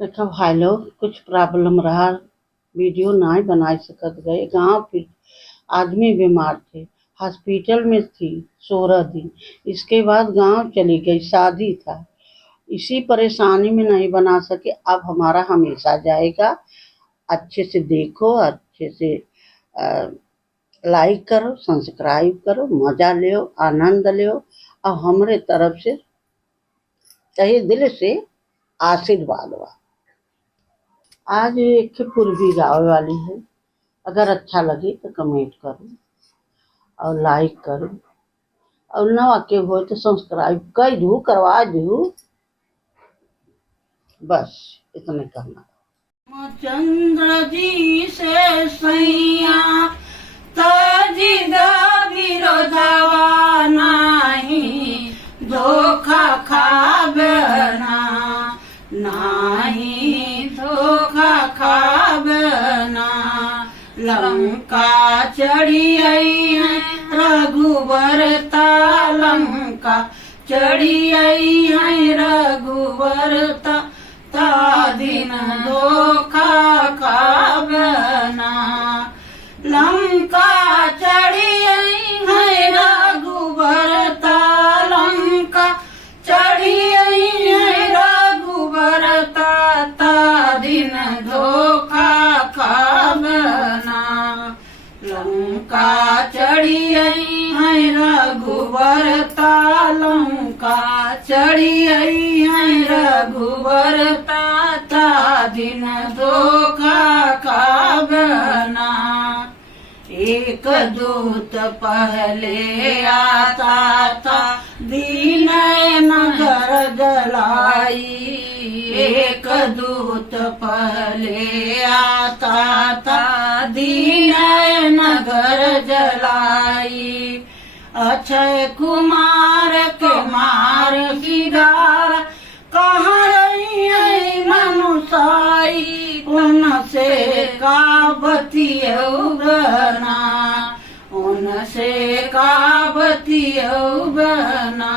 देखो भाई लोग, कुछ प्रॉब्लम रहा, वीडियो नहीं बना सकत गए। गांव फिर आदमी बीमार थे, हॉस्पिटल में थी 16 दिन। इसके बाद गांव चली गई, शादी था, इसी परेशानी में नहीं बना सके। अब हमारा हमेशा जाएगा। अच्छे से देखो, अच्छे से लाइक करो, सब्सक्राइब करो, मजा लो, आनंद लो। और हमरे तरफ से तहे दिल से आशीर्वाद बा। आज एक पूर्वी गाँव वाली है। अगर अच्छा लगे तो कमेंट करो और लाइक करो, और नवा के हो तो सब्सक्राइब कर दू, करवा दू। बस इतने करना। चंद्र जी से सैया तजी विरोधवा नहीं, धोखा खाबना नहीं, धोखा खाबना। लंका चढ़ी आई है रघुवर ता, लंका चढ़ी आई है रघुवर ता दिन धोखा खाबना। लंका चढ़ी आई है रघुवर ता, लंका चढ़ी आई है रघुवर ता दिन धोखा खाबना। लंका चढ़ी आई है रघुवर ता, लंका चढ़ी आई है रघुवर ता दिन धोखा खाबना। एक दूत पहले आता था, दीन नगर जलाई। एक दूत पहले आता था, दीन नगर जलाई। अक्षय कुमार के मार गिरार, कहाँ रही है मनुसाई, उनसे का बतियौबना, उनसे का बतियौबना।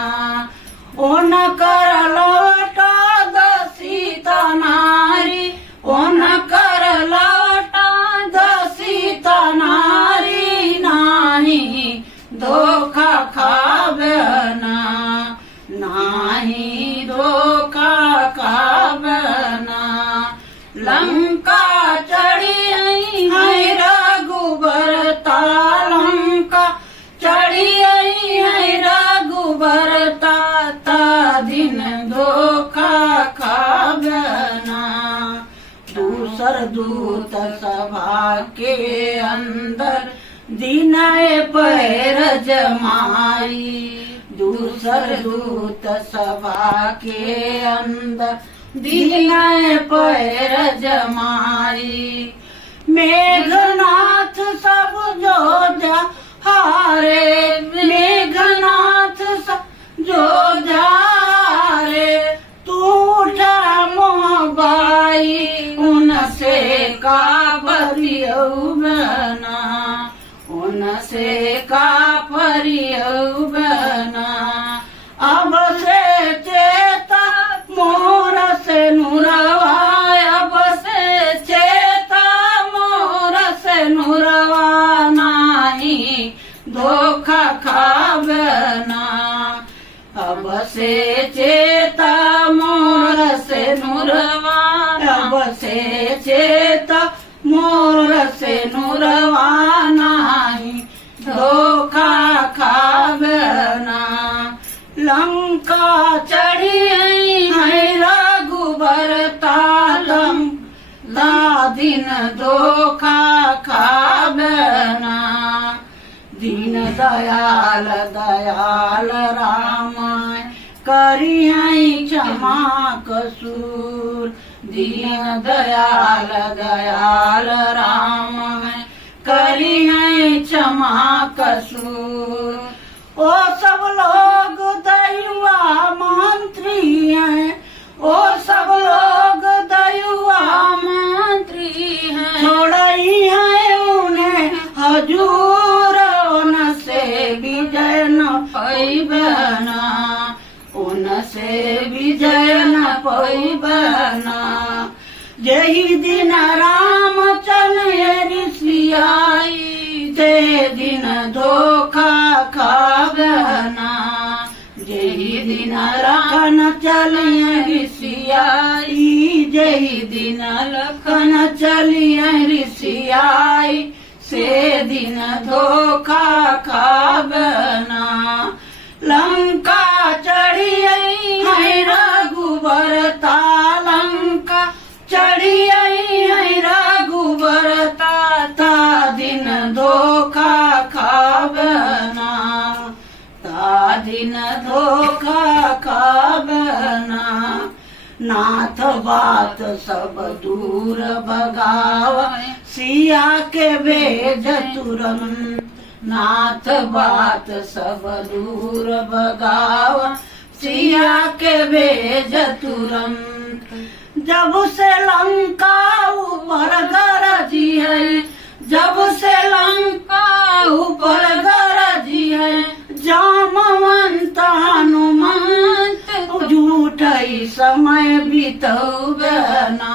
उन कर लौटा दसीता नारी, उन कर लौटा दसीता नारी नाही, धोखा खाबना नाही, धोखा खाबना। लंका चढ़ी आई है रघुबर ता, लंका चढ़ी आई है रघुबर ता दिन धोखा खाबना। दूसर दूत सभा के अंदर दिनय पैर जमाई। दूसर दूत सभा के अंदर दिनय पैर जमाई। मेघनाथ सब जो हारे, मेघनाथ सब जो हारे, टूटा मोहबाई, उनसे का बतियौबना, उनसे का परियौबना। अब से चेता मोर से नुरवा, अब से चेता मोर से नुरवा नाही, धोखा खाबना। अब से चेता मोर से नुरवा, अब से चेता मोर से नुरवा नाही, धोखा खाबना। लंका चढ़ी आई है रघुबर ता, लंका दिन धोखा खाबना। दीन दयाल दयाल राम करी है क्षमा कसूर। दीन दयाल दयाल राम करी है क्षमा कसूर। ओ सब लोग दैवा मंत्री हैं, ओ सब लोग दैवा मंत्री हैं। छोड़ई है उन्हें हजूर, उनसे विजय न पैबना, उनसे विजय न पैबना। जही दिन राम चले ऋषियाई ते दिन धोखा खावना जही दिन लखन चलिए ऋषियाई जही दिन लखन चलिए ऋषियाई से दिन धोखा खावना लंका चढ़ियई है रघुबर लंका चढ़ियई है रघुबर ता दिन धोखा खावना ता दिन धोखा खावना नाथ बात सब दूर भगावा सिया के भेज तुरंत नाथ बात सब दूर भगावा सिया के भेज तुरंत जब से लंका ऊपर गरजी है जब से लंका ऊपर गरजी है जामवंत हनुमंत झूठई समय बितौबना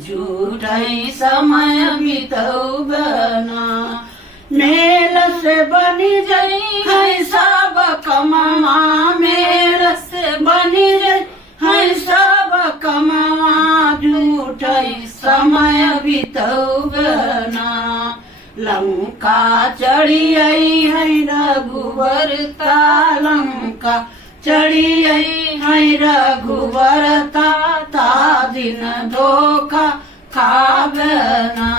झूठई समय बितौबना मेल से बनी जई है सब कमावा मेल से बनी जई है सब कमावा झूठई समय बितौबना लंका चढ़ियई है रघुवर लंका चढ़ियई है रघुवर ता दिन धोखा खावना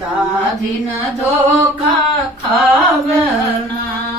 ता दिन धोखा खावना।